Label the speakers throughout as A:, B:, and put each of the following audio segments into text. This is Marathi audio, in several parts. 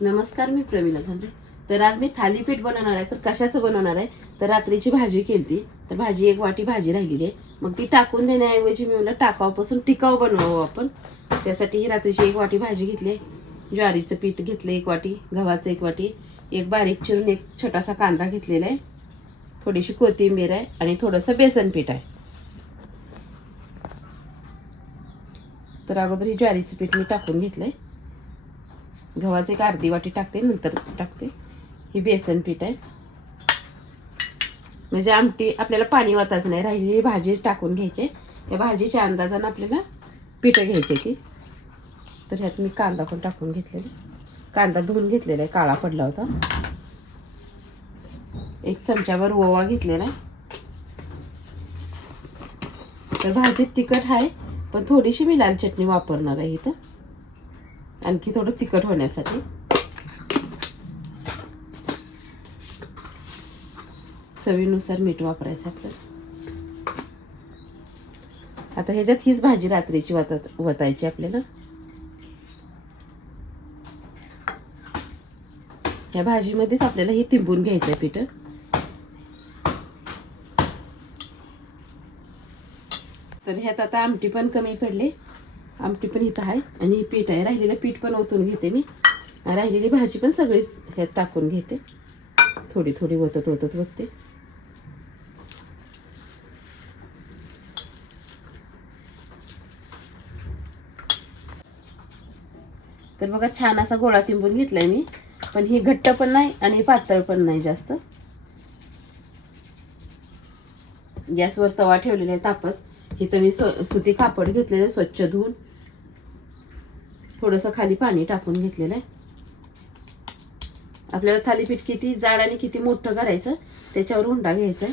A: नमस्कार मी प्रवीणा झांबरे तर आज मी थालीपीठ बनवणार आहे. तर कशाचं बनवणार आहे? तर रात्रीची भाजी केली तर भाजी एक वाटी भाजी राहिलेली आहे. मग ती टाकून देण्याऐवजी मी म्हणलं टाकावपासून टिकाऊ बनवावं आपण. त्यासाठी ही रात्रीची एक वाटी भाजी घेतली आहे. ज्वारीचं पीठ घेतलं एक वाटी गव्हाचं एक वाटी. एक बारीक चिरून एक छोटासा कांदा घेतलेला आहे. थोडीशी कोथिंबीर आहे आणि थोडंसं बेसन पीठ आहे. तर अगोदर ही ज्वारीचं पीठ मी टाकून घेतलं आहे गव्हाचे एक अर्धी वाटी टाकते नंतर टाकते. ही बेसन पीठ आहे. म्हणजे आमटी आपल्याला पाणी वाचायचं नाही राहिलेली भाजी टाकून घ्यायची. त्या भाजीच्या अंदाजानं आपल्याला पिठं घ्यायची ती. तर ह्यात मी कांदा पण टाकून घेतलेला. कांदा धुवून घेतलेला आहे काळा पडला होता. एक चमच्यावर ओवा घेतलेला आहे. तर भाजीत तिखट आहे पण थोडीशी मी लाल चटणी वापरणार आहे इथं. आणखी थोडं तिखट होण्यासाठी. चवीनुसार मीठ वापरायचं आपल्याला आता ह्याच्यात हीच भाजी रात्रीची वतात वतायची आपल्याला. या भाजीमध्येच आपल्याला हे तिंबून घ्यायचं आहे पीठ. तर ह्यात आता आमटी पण कमी पडले. आमटी पण इथं आहे. आणि पीठ आहे. राहिलेलं पीठ पण ओतून घेते मी. राहिलेली भाजी पण सगळीच ह्यात टाकून घेते. थोडी थोडी ओतत ओतत बघते तर बघा छान असा गोळा तिंबून घेतलाय मी. पण ही घट्ट पण नाही आणि पातळ पण नाही जास्त. गॅसवर तवा ठेवलेला आहे तापत. इथं मी स्व सुती कापड घेतलेलं स्वच्छ धुवून. थोडंसं खाली पाणी टाकून घेतलेलं आहे. आपल्याला थालीपीठ किती जाड आणि किती मोठं करायचं त्याच्यावर हुंडा घ्यायचा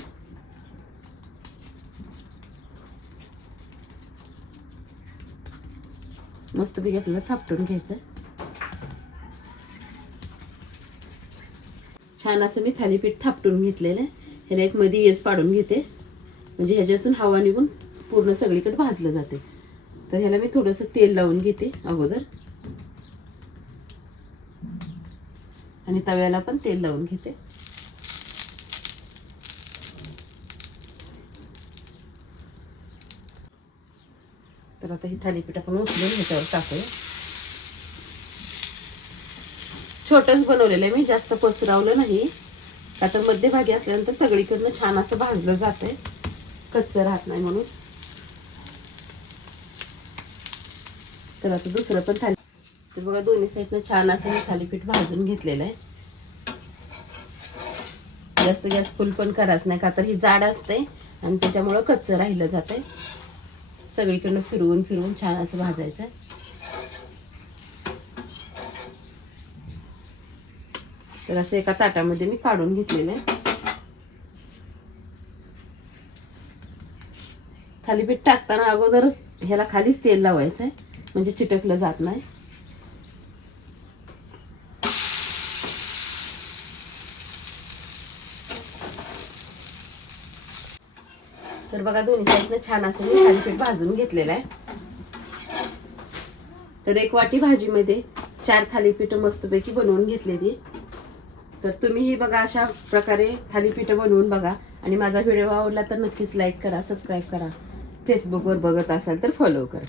A: मस्तपैकी आपल्याला थापटून घ्यायचं छान असं मी थालीपीठ थापटून घेतलेलं आहे. ह्याला एक मध्ये येस पाडून घेते. म्हणजे ह्याच्यातून हवा निघून पूर्ण सगळीकडे भाजलं जाते. तर ह्याला मी थोडंसं तेल लावून घेते अगोदर. आणि तव्याला पण तेल लावून घेते. तर आता ही थालीपीठ आपण उचलून ह्याच्यावर टाकूया. छोटंच बनवलेलं आहे मी जास्त पसरवलं नाही. का तर मध्यभागी असल्यानंतर सगळीकडनं छान असं भाजलं जात आहे कच्चं राहत नाही म्हणून. तर आता दुसरं पण थाली. तर बघा दोन्ही साईडनं छान असं मी थालीपीठ भाजून घेतलेलं आहे. जास्त गॅस फुल पण करायचं नाही का तर ही जाड असते आणि त्याच्यामुळं कच्चं राहिलं जाते सगळीकडनं फिरवून फिरवून छान असं भाजायचं. तर असं एका ताटामध्ये मी काढून घेतलेलं आहे. थालीपीठ टाकताना अगोदरच ह्याला खालीच तेल लावायचं आहे म्हणजे चिटकलं जात नाही. तर बघा दोन्ही साईडनं छान असं मी थालीपीठ भाजून घेतलेलं आहे. तर एक वाटी भाजीमध्ये चार थालीपीठ मस्तपैकी बनवून घेतलेली तर तुम्हीही बघा अशा प्रकारे थालीपीठ बनवून बघा. आणि माझा व्हिडिओ आवडला तर नक्कीच लाईक करा सबस्क्राईब करा. फेसबुकवर बघत असाल तर फॉलो करा.